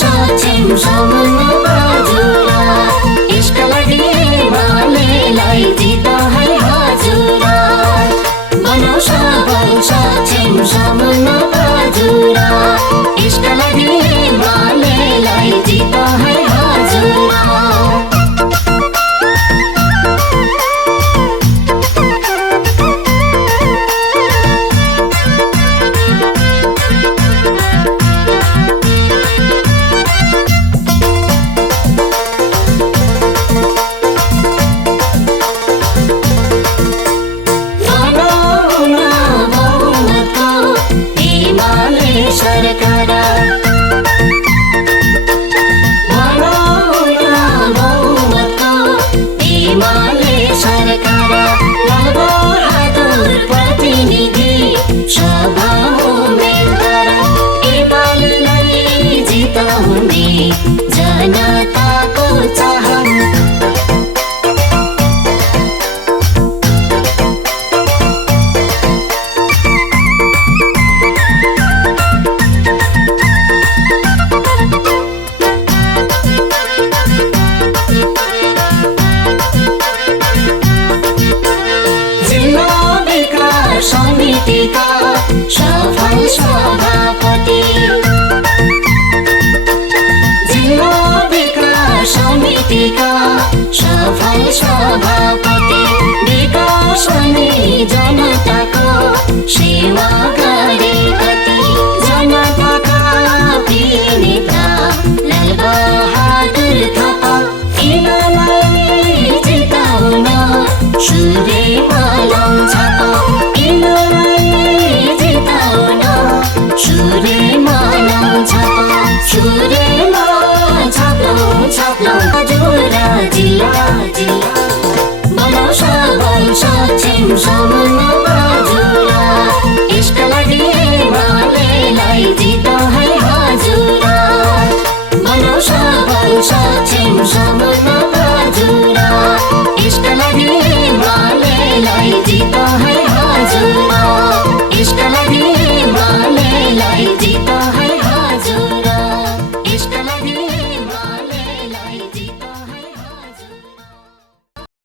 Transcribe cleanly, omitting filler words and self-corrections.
सक्षम समुन्न हजुर यसका लागि एमालेलाई जित है हजुर बनाऊ सबल सक्षम समुन्न हजुर यसका लागि एमालेलाई जित है हजुर सरकार बहुमतको एमाले सरकार लालबहादुर प्रतिनिधि सभा उम्मेदवार एमालेलाई जिताउने जनताको चाहना समितिका सफल सभापति जिल्ला विकास समितिका सफल सभापति विकास अनि जनताको सेवा